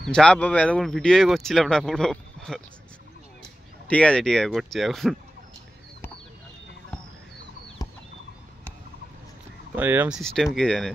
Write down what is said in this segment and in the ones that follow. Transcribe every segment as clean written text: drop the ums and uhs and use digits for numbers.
যা বাবা এতক্ষণ ভিডিওই করছিলাম না পুরো। ঠিক আছে করছি এখন। তোমার এরকম সিস্টেম কে জানে?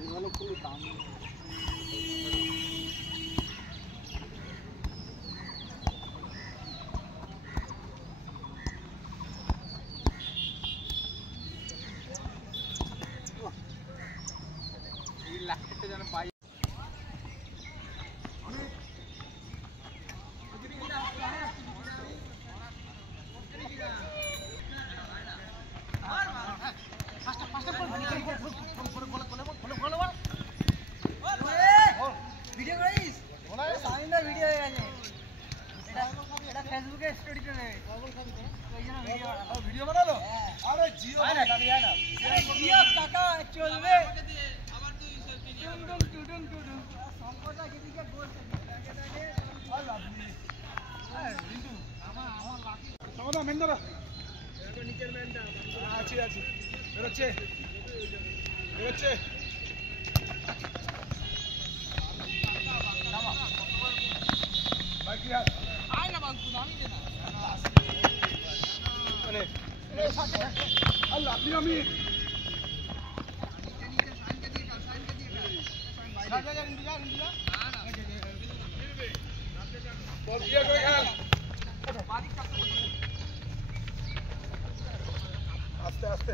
আস্তে আস্তে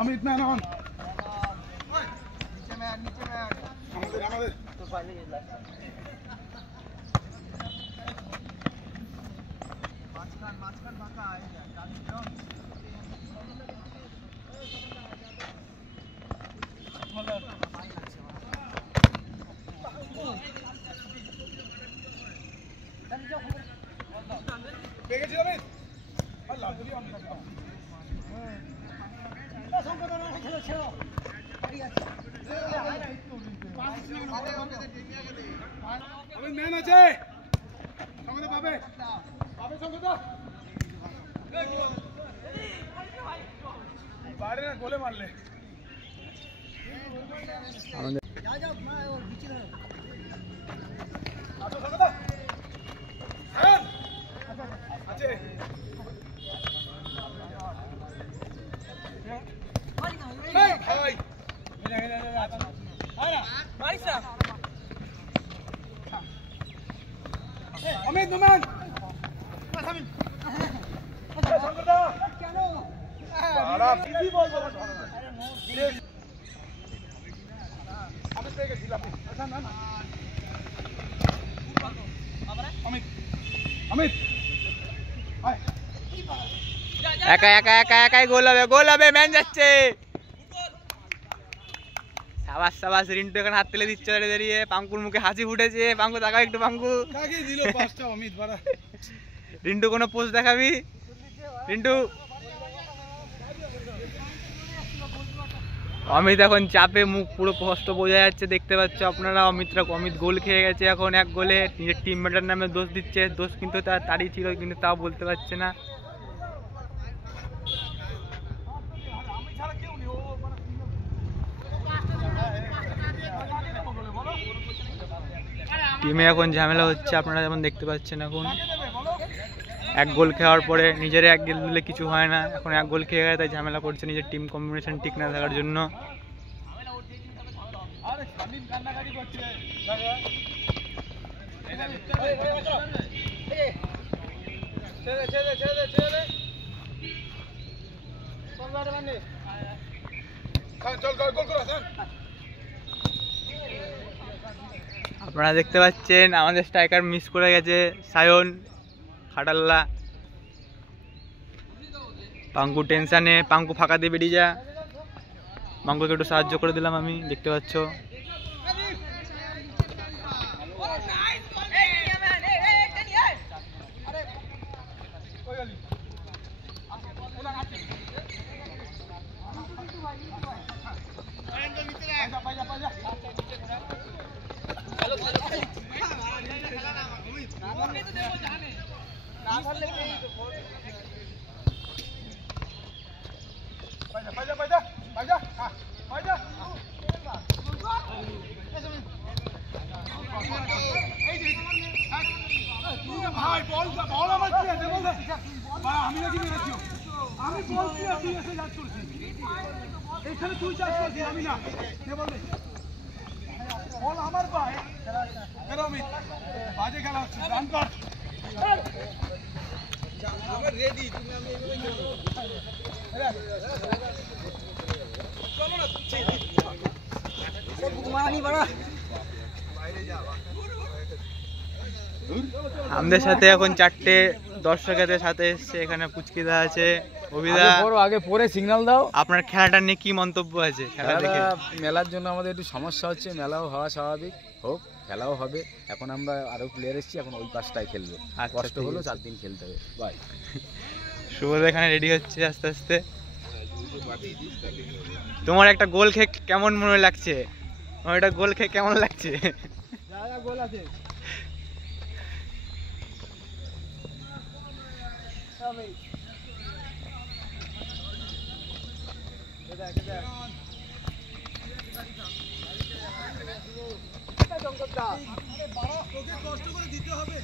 अमित मैन ऑन नीचे मैन আমাদের তো পাইলে গেল মাঝখান বাঁকা আয় যায় গাড়ি দাও পেগেছি অমিত আল্লাহ যদি আমি मैन আছে সঙ্গে পাবে সঙ্গে তো বাইরে না গোলে মারলে যা যা বিচি না আচ্ছা সঙ্গে তো আছে ভাই ভাই মারিসা अमित नुमान बड़ा सीधी बॉल अमित पे ढीला अच्छा ना अमित अमित একা একা একা একাই গোল হবে ম্যান যাচ্ছে সাবাস সাবাস রিন্টু এখন হাত তুলে দিচ্ছে দাঁড়িয়ে পাঙ্কুর মুখে হাসি ফুটেছে পাঙ্কু তাকাও একটু পাঙ্কু কাকে দিল পাঁচটা অমিত বাড়া রিন্টু কোনো পোস্ট দেখাবি রিন্টু অমিত এখন চাপে মুখ পুরো স্পষ্ট বোঝা যাচ্ছে দেখতে পাচ্ছ আপনারা অমিত গোল খেয়ে গেছে এখন এক গোলে নিজের টিমমেটের নামে দোষ দিচ্ছে দোষ কিন্তু তারই ছিল কিন্তু তাও বলতে পারছে না টিমে এখন ঝামেলা হচ্ছে আপনারা যেমন দেখতে পাচ্ছেন এখন এক গোল খাওয়ার পরে নিজের এক গোল দিলে কিছু হয় না, এখন এক গোল খেয়ে গেছে তাই ঝামেলা করছে নিজের টিম কম্বিনেশন ঠিক না থাকার জন্য। আপনারা দেখতে পাচ্ছেন আমাদের স্ট্রাইকার মিস করে গেছে সায়ন খাটাল্লা। পাঙ্কু টেনশানে, পাঙ্কু ফাঁকা দিয়ে বেরিয়ে যা। পাঙ্কুকে একটু সাহায্য করে দিলাম আমি, দেখতে পাচ্ছ। আমাদের সাথে এখন 4টে দর্শকের সাথে এসছে, এখানে পুচকিদা আছে, অভিদা। আগে পরে সিগন্যাল দাও। আপনার খেলাটা নিয়ে কি মন্তব্য আছে? খেলা দেখে মেলার জন্য আমাদের একটু সমস্যা হচ্ছে, মেলাও হওয়া স্বাভাবিক হোক, খেলাও হবে। এখন আমরা আরো প্লেয়ার এসেছি, এখন ওই পাশটাই খেলবো। কষ্ট হলো, 4 দিন খেলতে হবে। বাই। শুভদা এখানে রেডি হচ্ছে আস্তে আস্তে। তোমার একটা গোল খেয়ে কেমন মনে লাগছে? আমার একটা গোল খেয়ে কেমন লাগছে? গোল আছে কষ্ট করে দিতে হবে।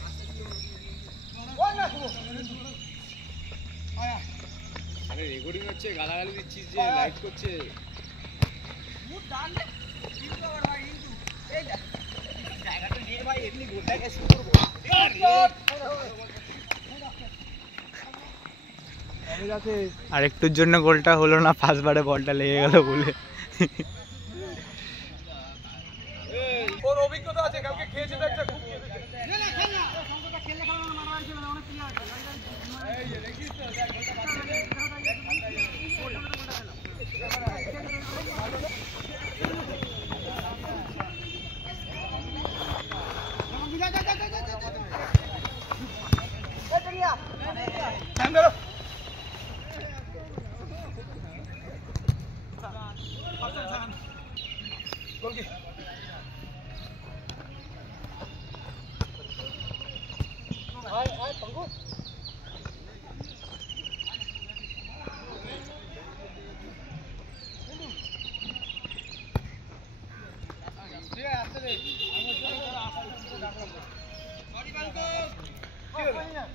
আরে রেকর্ডিং হচ্ছে, গালাগালি দিচ্ছিস যে, লাইভ করছে। আর একটুর জন্য গোলটা হলো না, ফার্স্ট বারে বলটা লেগে গেল বলে। ওর অভিজ্ঞতা আছে, কালকে খেয়েছে তো একটা খুব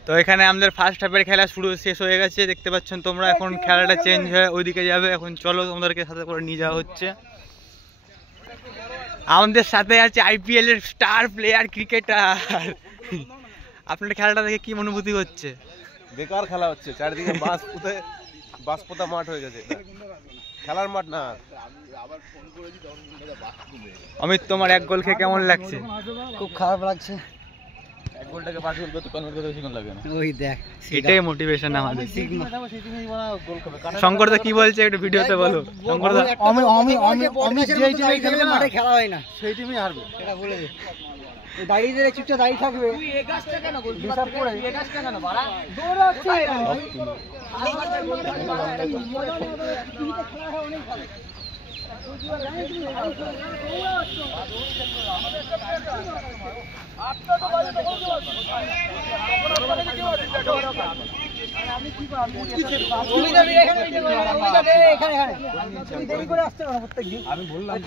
তো এখানে আমাদের ফার্স্ট হাফের খেলা শুরু শেষ হয়ে গেছে, দেখতে পাচ্ছেন তোমরা। এখন খেলাটা চেঞ্জ হয়ে ওইদিকে যাবে। এখন চলো তোমাদেরকে সাথে করে নিয়ে যাওয়া হচ্ছে। আমাদের সাথে আছে IPL এর স্টার প্লেয়ার ক্রিকেটার। আপনার খেলাটা দেখে কি অনুভূতি হচ্ছে? বেকার খেলা হচ্ছে, চারিদিকে বাস পোতা মাঠ হয়ে গেছে, খেলার মাঠ না। অমিত, তোমার এক গোল খেয়ে কেমন লাগছে? খুব খারাপ লাগছে। এক গোলটাকে পাঁচ গোল করতে কনভার্ট করতে বেশিক্ষণ লাগে না। ওই দেখ, এটাই মোটিভেশন আমাদের। শঙ্করদা কি বলছে একটু ভিডিওতে বলো। শঙ্করদা, অমিত যেই টিমে খেলবে মাঠে খেলা হয় না, সেই টিমই হারবে, এটা বলে দে। দাঁড়িয়ে দিলে চুপচাপ দাঁড়িয়ে থাকবে। এই গাছটা কেন গোল ডিসার্ভ করে? এই গাছটা কেন বাড়া দৌড়াচ্ছে?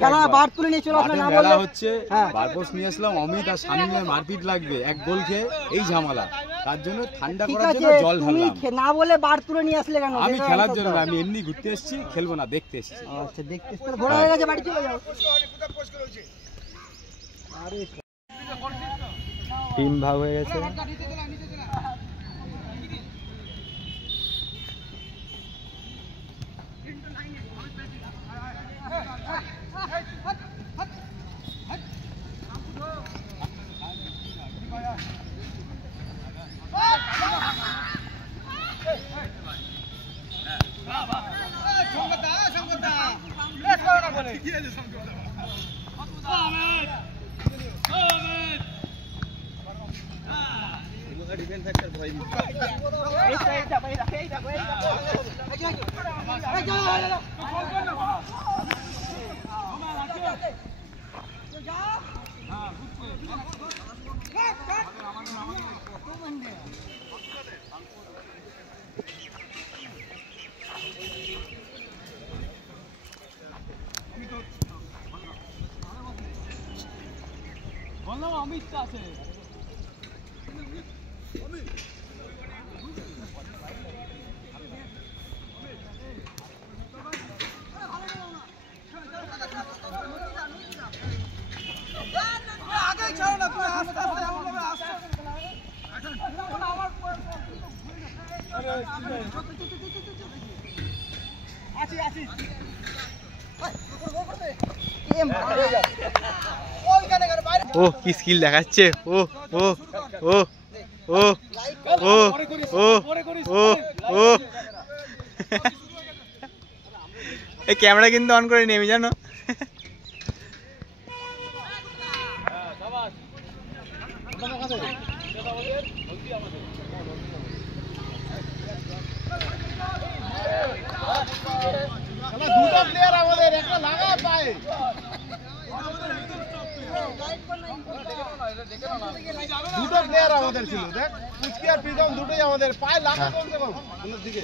খেলা বার তুলে নিয়ে চলে আসলে না মেলা বললে হচ্ছে বারপোস নিয়ে আসলাম অমিত আর সামনে মারপিট লাগবে এক গোল খেয়ে এই ঝামেলা তার জন্য ঠান্ডা ঠিক করার আছে জন্য জল তুমি ঢাললাম না বলে বার তুলে নিয়ে আসলে কেন আমি খেলার জন্য না, আমি এমনি ঘুরতে এসেছি খেলবো না দেখতে এসেছি আচ্ছা দেখতে ঘোরা হয়ে গেছে বাড়ি চলে যাও টিম ভাগ হয়ে গেছে। ও কি স্কিল দেখাচ্ছে, ও ও ও ও ও ও ও ও এই ক্যামেরা কিন্তু অন করে নেমি জানো। দুটো প্লেয়ার আমাদের একটা লাগা পায় দুটো প্লেয়ার আমাদের ছিল দেখ পুচকি আর প্রীতম দুটোই আমাদের পায়ে লাগা কমছে কম দিকে